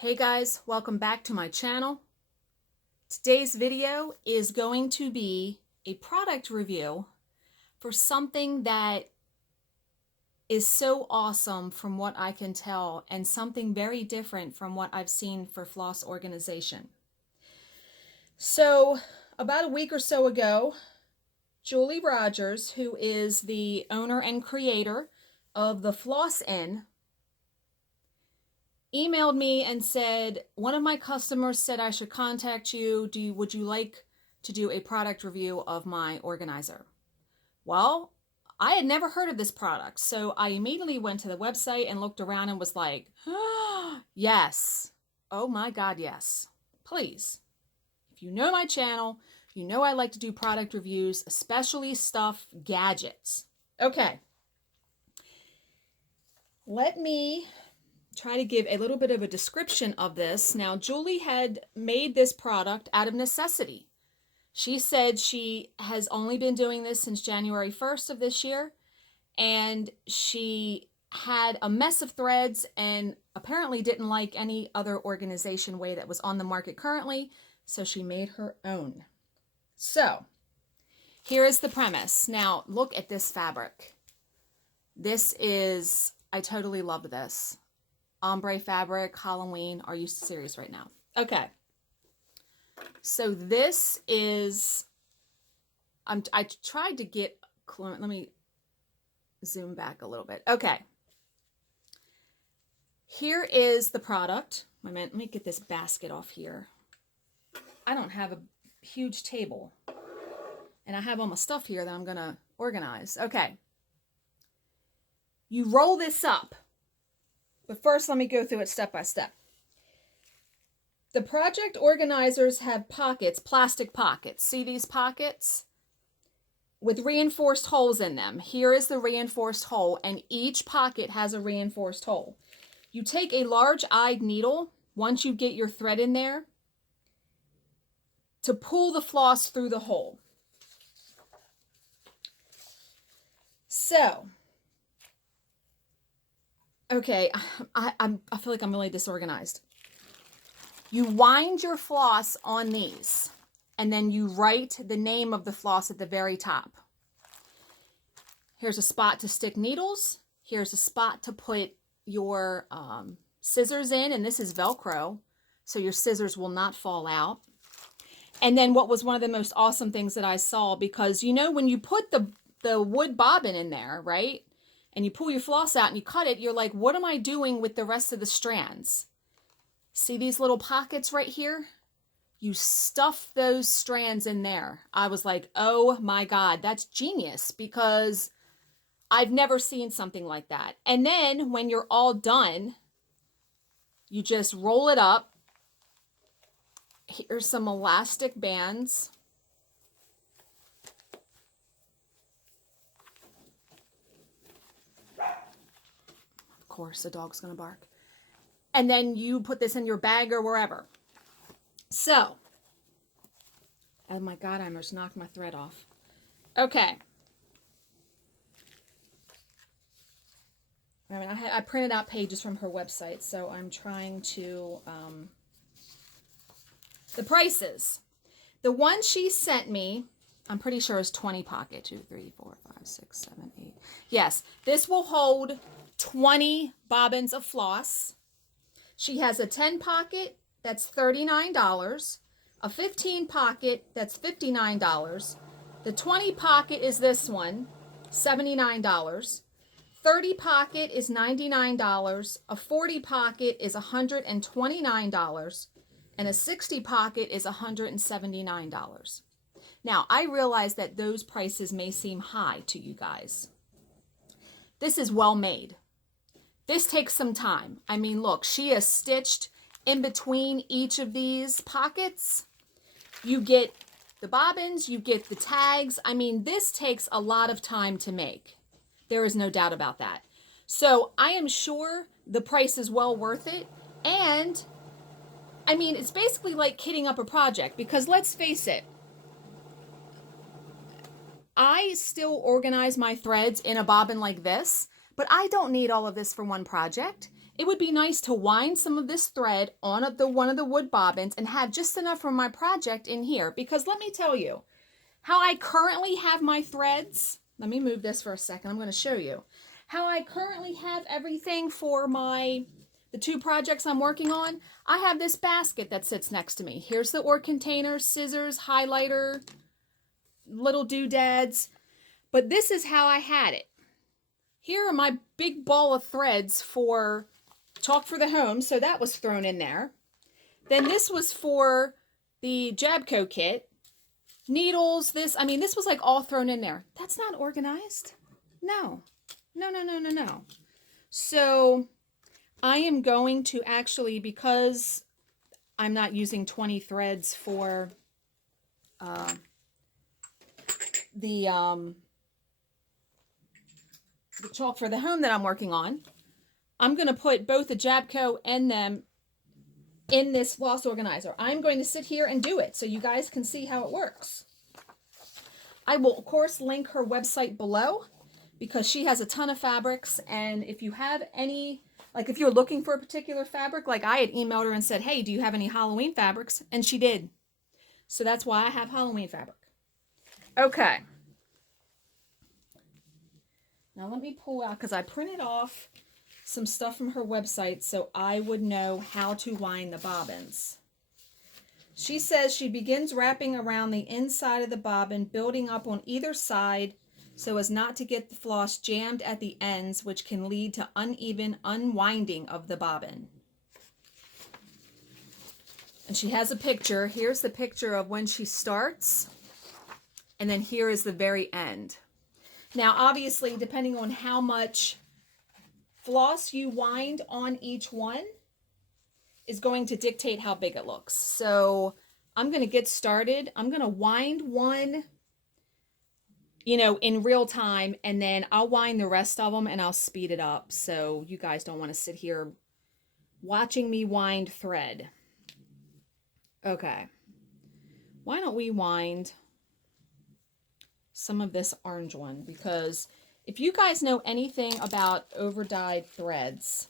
Hey guys, welcome back to my channel. Today's video is going to be a product review for something that is so awesome from what I can tell and something very different from what I've seen for floss organization. So about a week or so ago, Julie Rogers, who is the owner and creator of the Floss Inn, emailed me and said, one of my customers said I should contact you. Would you like to do a product review of my organizer? Well, I had never heard of this product, so I immediately went to the website and looked around and was like, oh, yes. Oh my God, yes. Please. If you know my channel, you know I like to do product reviews, especially stuff, gadgets. Okay. Let me try to give a little bit of a description of this. Now, Julie had made this product out of necessity. She said she has only been doing this since January 1st of this year, and she had a mess of threads and apparently didn't like any other organization way that was on the market currently, so she made her own. So, here is the premise. Now, look at this fabric. This is, I totally love this. Ombre fabric, Halloween. Are you serious right now? Okay. So this is, I tried to get, let me zoom back a little bit. Okay. Here is the product. Wait a minute, let me get this basket off here. I don't have a huge table. And I have all my stuff here that I'm going to organize. Okay. You roll this up. But first, let me go through it step by step. The project organizers have pockets, plastic pockets. See these pockets? With reinforced holes in them. Here is the reinforced hole, and each pocket has a reinforced hole. You take a large-eyed needle, once you get your thread in there, to pull the floss through the hole. So, okay, I feel like I'm really disorganized. You wind your floss on these, and then you write the name of the floss at the very top. Here's a spot to stick needles. Here's a spot to put your scissors in, and this is Velcro, so your scissors will not fall out. And then what was one of the most awesome things that I saw, because you know when you put the wood bobbin in there, right? And you pull your floss out and you cut it, you're like, what am I doing with the rest of the strands? See these little pockets right here? You stuff those strands in there. I was like, oh my God, that's genius, because I've never seen something like that. And then when you're all done, you just roll it up. Here's some elastic bands. Of course, the dog's gonna bark. And then you put this in your bag or wherever. So, oh my God, I almost knocked my thread off. Okay. I mean, I printed out pages from her website, so I'm trying to, the prices. The one she sent me, I'm pretty sure is 20 pocket. 2, 3, 4, 5, 6, 7, 8. Yes, this will hold 20 bobbins of floss. She has a 10 pocket, that's $39. A 15 pocket, that's $59. The 20 pocket is this one, $79. 30 pocket is $99. A 40 pocket is $129. And a 60 pocket is $179. Now, I realize that those prices may seem high to you guys. This is well made. This takes some time. I mean, look, she has stitched in between each of these pockets. You get the bobbins, you get the tags. I mean, this takes a lot of time to make. There is no doubt about that. So I am sure the price is well worth it. And I mean, it's basically like kitting up a project, because let's face it, I still organize my threads in a bobbin like this, but I don't need all of this for one project. it would be nice to wind some of this thread on one of the wood bobbins and have just enough for my project in here. Because let me tell you, how I currently have my threads, let me move this for a second, I'm going to show you. How I currently have everything for the 2 projects I'm working on, I have this basket that sits next to me. Here's the ore container, scissors, highlighter, little doodads. But this is how I had it. Here are my big ball of threads for Chalk for the Home, so that was thrown in there. Then this was for the Jabco kit. Needles, this was like all thrown in there. That's not organized. No. No. So I am going to actually, because I'm not using 20 threads for the Chalk for the Home that I'm working on, I'm going to put both the Jabco and them in this floss organizer. I'm going to sit here and do it so you guys can see how it works. I will, of course, link her website below because she has a ton of fabrics. And if you have any, like if you're looking for a particular fabric, like I had emailed her and said, hey, do you have any Halloween fabrics? And she did. So that's why I have Halloween fabric. Okay. Now let me pull out, because I printed off some stuff from her website so I would know how to wind the bobbins. She says she begins wrapping around the inside of the bobbin, building up on either side so as not to get the floss jammed at the ends, which can lead to uneven unwinding of the bobbin. And she has a picture. Here's the picture of when she starts, and then here is the very end. Now, obviously, depending on how much floss you wind on each one is going to dictate how big it looks. So I'm going to get started. I'm going to wind one, in real time, and then I'll wind the rest of them and I'll speed it up. So you guys don't want to sit here watching me wind thread. Okay. Why don't we wind some of this orange one? Because if you guys know anything about over-dyed threads,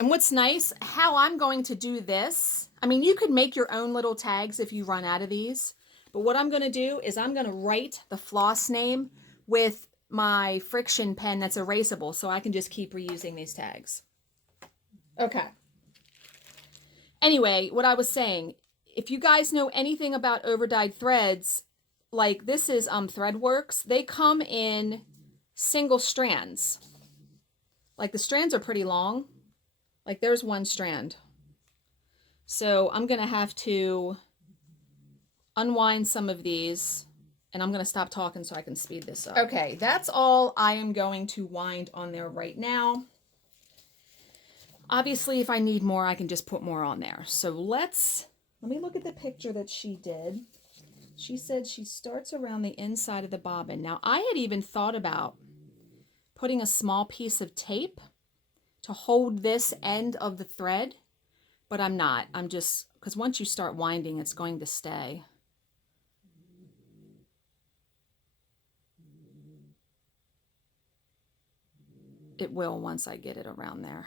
and what's nice, how I'm going to do this, you could make your own little tags if you run out of these, but what I'm going to do is I'm going to write the floss name with my friction pen that's erasable so I can just keep reusing these tags. Okay. Anyway, what I was saying, if you guys know anything about over-dyed threads, like this is Threadworks, they come in single strands. Like the strands are pretty long. Like there's one strand. So I'm going to have to unwind some of these, and I'm going to stop talking so I can speed this up. Okay, that's all I am going to wind on there right now. Obviously, if I need more, I can just put more on there. So let me look at the picture that she did. She said she starts around the inside of the bobbin. Now, I had even thought about putting a small piece of tape to hold this end of the thread, but I'm not. I'm just, because once you start winding, it's going to stay. It will once I get it around there.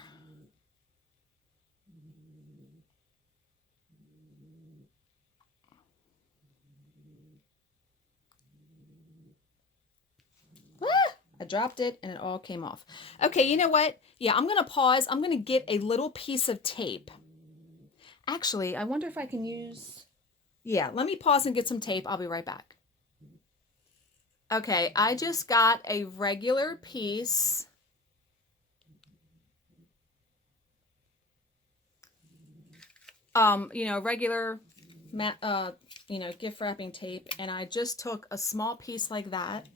I dropped it and it all came off. Okay, you know what? Yeah, I'm going to pause. I'm going to get a little piece of tape. Actually, I wonder if I can use... Yeah, let me pause and get some tape. I'll be right back. Okay, I just got a regular piece. Regular, gift wrapping tape. And I just took a small piece like that.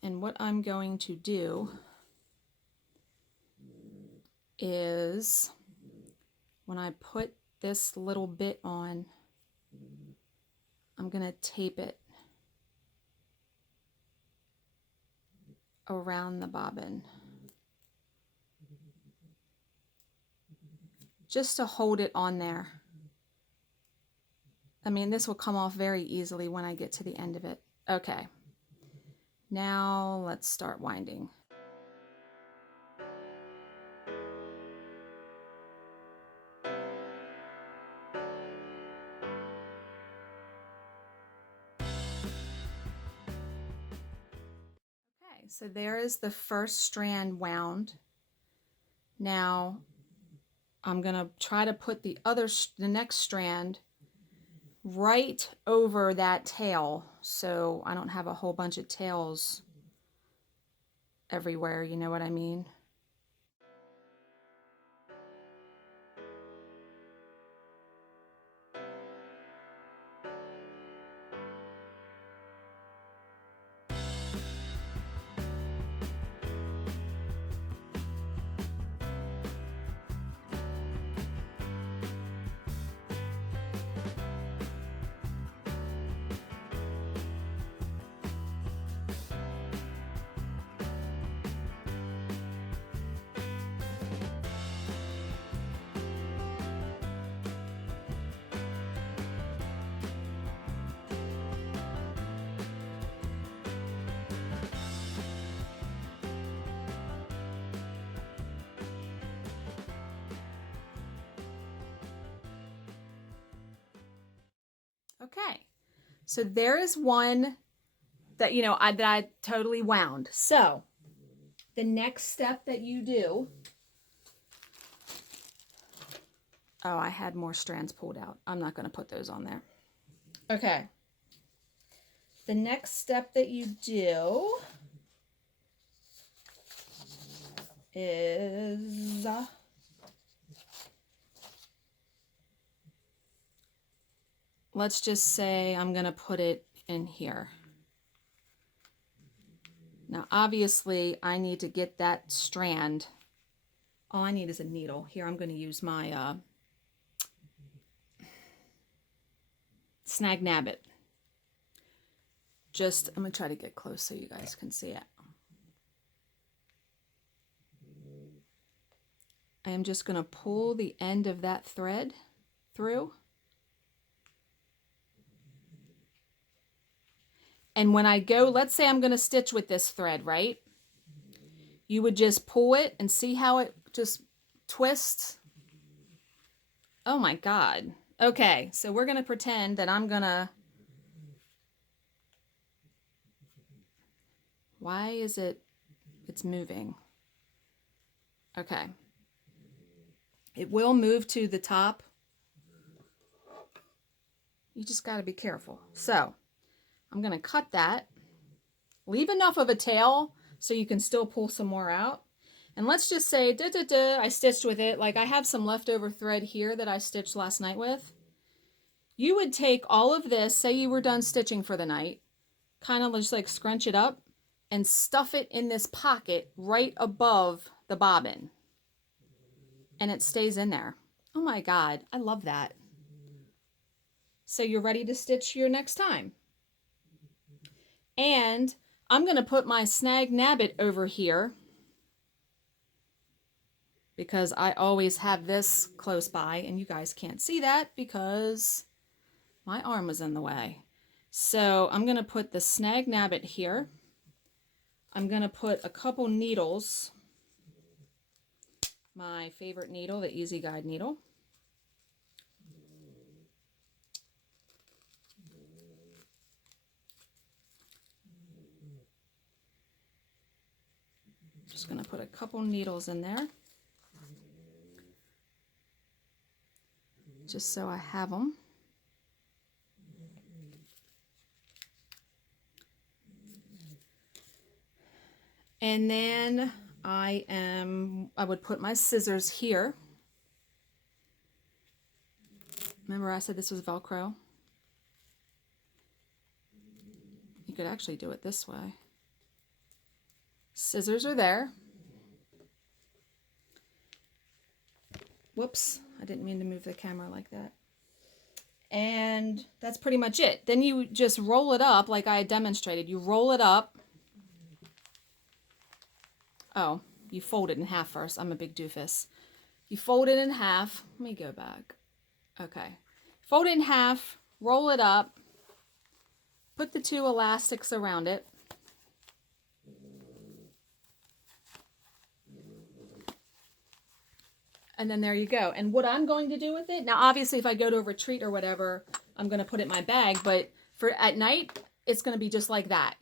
And what I'm going to do is when I put this little bit on, I'm going to tape it around the bobbin just to hold it on there. This will come off very easily when I get to the end of it. Okay. Now let's start winding. Okay, so there is the first strand wound. Now I'm gonna try to put the next strand right over that tail, so I don't have a whole bunch of tails everywhere, you know what I mean? Okay, so there is one that, you know, that I totally wound. So the next step that you do, oh, I had more strands pulled out. I'm not going to put those on there. Okay. The next step that you do is let's just say I'm going to put it in here. Now, obviously, I need to get that strand. All I need is a needle. Here, I'm going to use my Snag Nabbit. I'm going to try to get close so you guys can see it. I am just going to pull the end of that thread through. And when I go, let's say I'm going to stitch with this thread, right? You would just pull it and see how it just twists. Oh my God. Okay, so we're going to pretend that I'm going to... Why is it's moving? Okay. It will move to the top. You just got to be careful. So I'm going to cut that. Leave enough of a tail so you can still pull some more out. And let's just say, I stitched with it. Like I have some leftover thread here that I stitched last night with. You would take all of this, say you were done stitching for the night, kind of just like scrunch it up and stuff it in this pocket right above the bobbin. And it stays in there. Oh my God, I love that. So you're ready to stitch your next time. And I'm going to put my Snag Nabbit over here because I always have this close by, and you guys can't see that because my arm was in the way. So I'm going to put the Snag Nabbit here. I'm going to put a couple needles, my favorite needle, the Easy Guide needle. Just going to put a couple needles in there, just so I have them. And then I would put my scissors here. Remember I said this was Velcro? You could actually do it this way. Scissors are there. Whoops, I didn't mean to move the camera like that. And that's pretty much it. Then you just roll it up like I demonstrated. You roll it up. Oh, you fold it in half first. I'm a big doofus. You fold it in half. Let me go back. Okay. Fold it in half, roll it up, put the 2 elastics around it. And then there you go. And what I'm going to do with it, now obviously if I go to a retreat or whatever, I'm going to put it in my bag, but for at night, it's going to be just like that.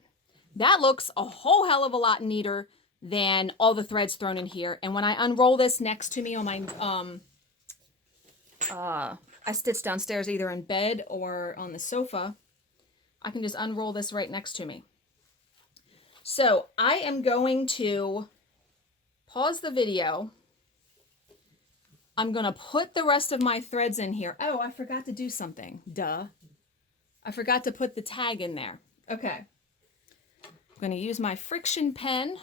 That looks a whole hell of a lot neater than all the threads thrown in here. And when I unroll this next to me on my, I stitch downstairs either in bed or on the sofa, I can just unroll this right next to me. So I am going to pause the video. I'm going to put the rest of my threads in here. Oh, I forgot to do something. Duh. I forgot to put the tag in there. Okay. I'm going to use my friction pen.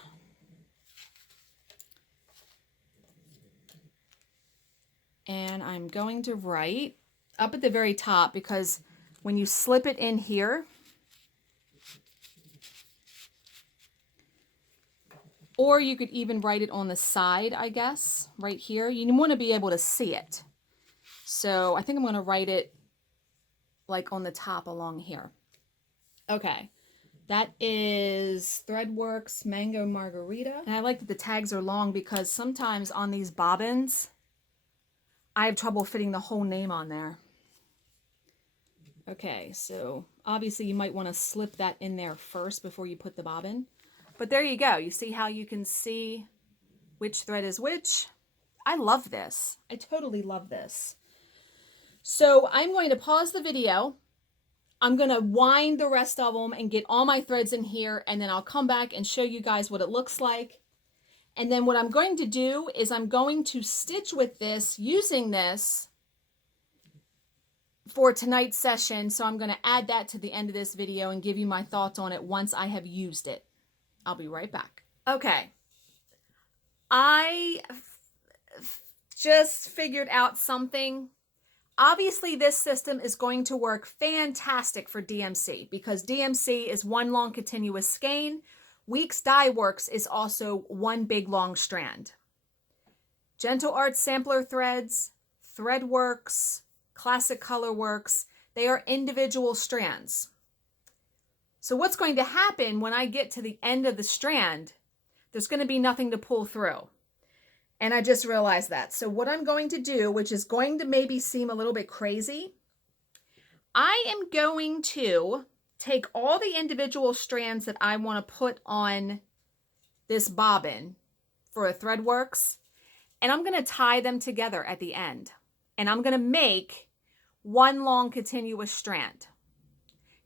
And I'm going to write up at the very top, because when you slip it in here, or you could even write it on the side, I guess, right here. You want to be able to see it. So I think I'm going to write it like on the top along here. Okay. That is Threadworks Mango Margarita. And I like that the tags are long, because sometimes on these bobbins, I have trouble fitting the whole name on there. Okay, so obviously you might want to slip that in there first before you put the bobbin. But there you go. You see how you can see which thread is which? I love this. I totally love this. So I'm going to pause the video. I'm going to wind the rest of them and get all my threads in here, and then I'll come back and show you guys what it looks like. And then what I'm going to do is I'm going to stitch with this, using this for tonight's session. So I'm going to add that to the end of this video and give you my thoughts on it once I have used it. I'll be right back. Okay. I just figured out something. Obviously, this system is going to work fantastic for DMC, because DMC is one long continuous skein. Weeks Dye Works is also one big long strand. Gentle Art Sampler Threads, Threadworks, Classic Color Works, they are individual strands. So what's going to happen when I get to the end of the strand, there's going to be nothing to pull through. And I just realized that. So what I'm going to do, which is going to maybe seem a little bit crazy, I am going to take all the individual strands that I want to put on this bobbin for a Threadworks, and I'm going to tie them together at the end. And I'm going to make one long continuous strand.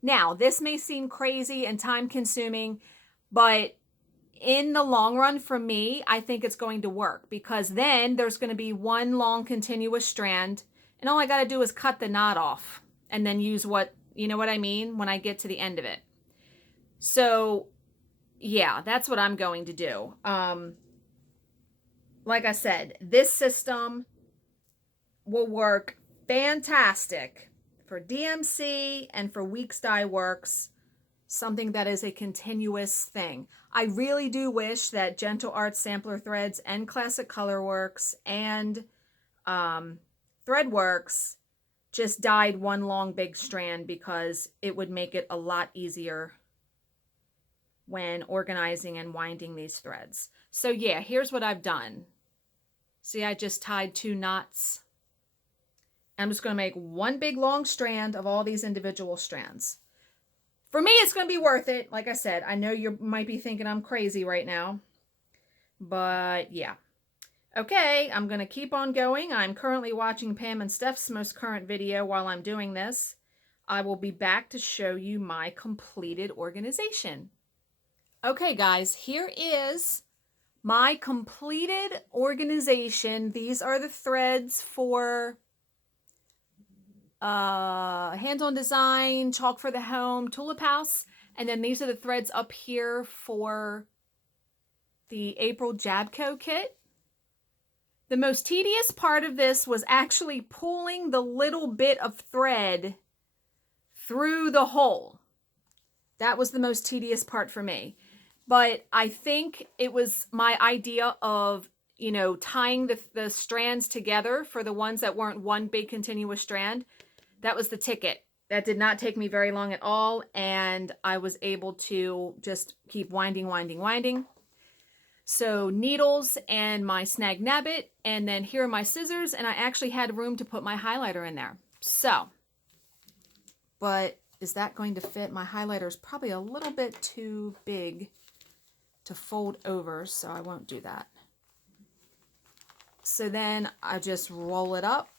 Now, this may seem crazy and time consuming, but in the long run for me, I think it's going to work, because then there's going to be one long continuous strand, and all I got to do is cut the knot off and then use what, you know what I mean, when I get to the end of it. So yeah, that's what I'm going to do. Like I said, this system will work fantastic for DMC and for Weeks Dye Works, something that is a continuous thing. I really do wish that Gentle Art Sampler Threads and Classic Color Works and Threadworks just dyed one long big strand, because it would make it a lot easier when organizing and winding these threads. So yeah, here's what I've done. See, I just tied 2 knots. I'm just going to make one big long strand of all these individual strands. For me, it's going to be worth it. Like I said, I know you might be thinking I'm crazy right now, but yeah. Okay, I'm going to keep on going. I'm currently watching Pam and Steph's most current video while I'm doing this. I will be back to show you my completed organization. Okay, guys, here is my completed organization. These are the threads for Hands-On Design, Chalk for the Home, Tulip House, and then these are the threads up here for the April Jabco kit. The most tedious part of this was actually pulling the little bit of thread through the hole. That was the most tedious part for me. But I think it was my idea of, you know, tying the strands together for the ones that weren't one big continuous strand. That was the ticket. That did not take me very long at all, and I was able to just keep winding, winding, winding. So needles and my snag nabbit, and then here are my scissors, and I actually had room to put my highlighter in there. So, but is that going to fit? My highlighter is probably a little bit too big to fold over, so I won't do that. So then I just roll it up.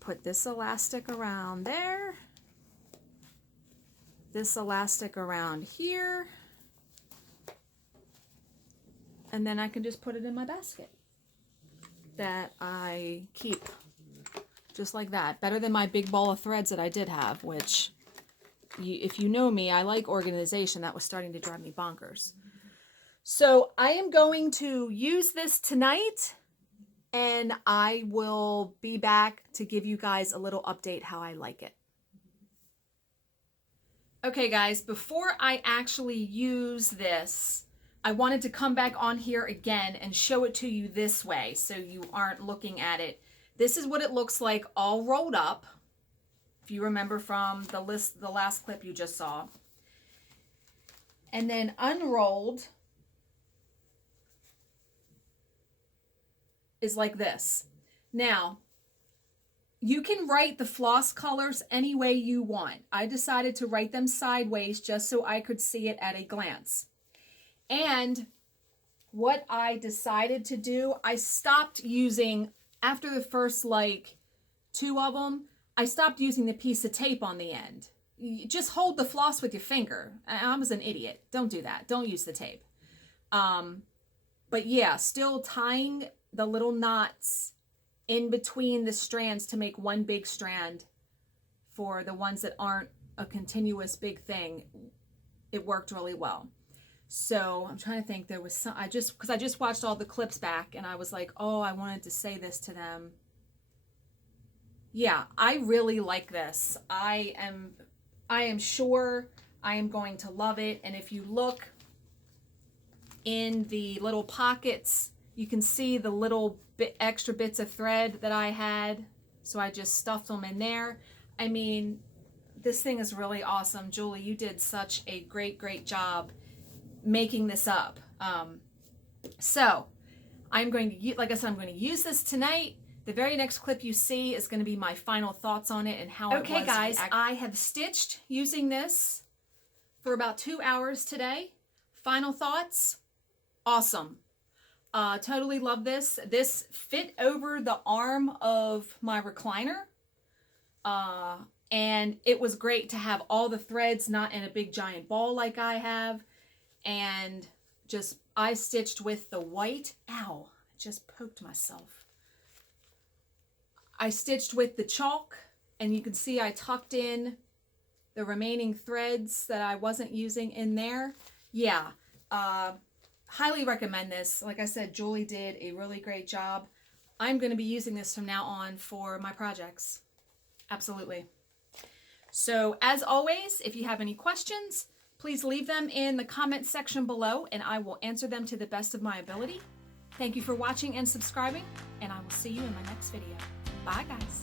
Put this elastic around there, this elastic around here, and then I can just put it in my basket that I keep just like that. Better than my big ball of threads that I did have, which if you know me, I like organization. That was starting to drive me bonkers. So I am going to use this tonight, and I will be back to give you guys a little update how I like it. Okay guys, before I actually use this, I wanted to come back on here again and show it to you this way so you aren't looking at it. This is what it looks like all rolled up, if you remember from the last clip you just saw. And then unrolled is like this. Now, you can write the floss colors any way you want. I decided to write them sideways just so I could see it at a glance. And what I decided to do, I stopped using, after the first like 2 of them, I stopped using the piece of tape on the end. You just hold the floss with your finger. I was an idiot. Don't do that. Don't use the tape. But yeah, still tying the little knots in between the strands to make one big strand for the ones that aren't a continuous big thing. It worked really well. So I'm trying to think, there was some, because I just watched all the clips back and I was like, oh, I wanted to say this to them. Yeah, I really like this. I am sure I am going to love it. And if you look in the little pockets, you can see the little extra bits of thread that I had. So I just stuffed them in there. I mean, this thing is really awesome. Julie, you did such a great job making this up. So I'm going to, like I said, I'm going to use this tonight. The very next clip you see is going to be my final thoughts on it and how it was. Okay guys, I have stitched using this for about 2 hours today. Final thoughts, awesome. Totally love this. This fit over the arm of my recliner. And it was great to have all the threads not in a big giant ball like I have. And just, I stitched with the white. Ow, I just poked myself. I stitched with the chalk, and you can see I tucked in the remaining threads that I wasn't using in there. Yeah, highly recommend this. Like I said, Julie did a really great job. I'm going to be using this from now on for my projects. Absolutely. So as always, if you have any questions, please leave them in the comment section below and I will answer them to the best of my ability. Thank you for watching and subscribing, and I will see you in my next video. Bye guys.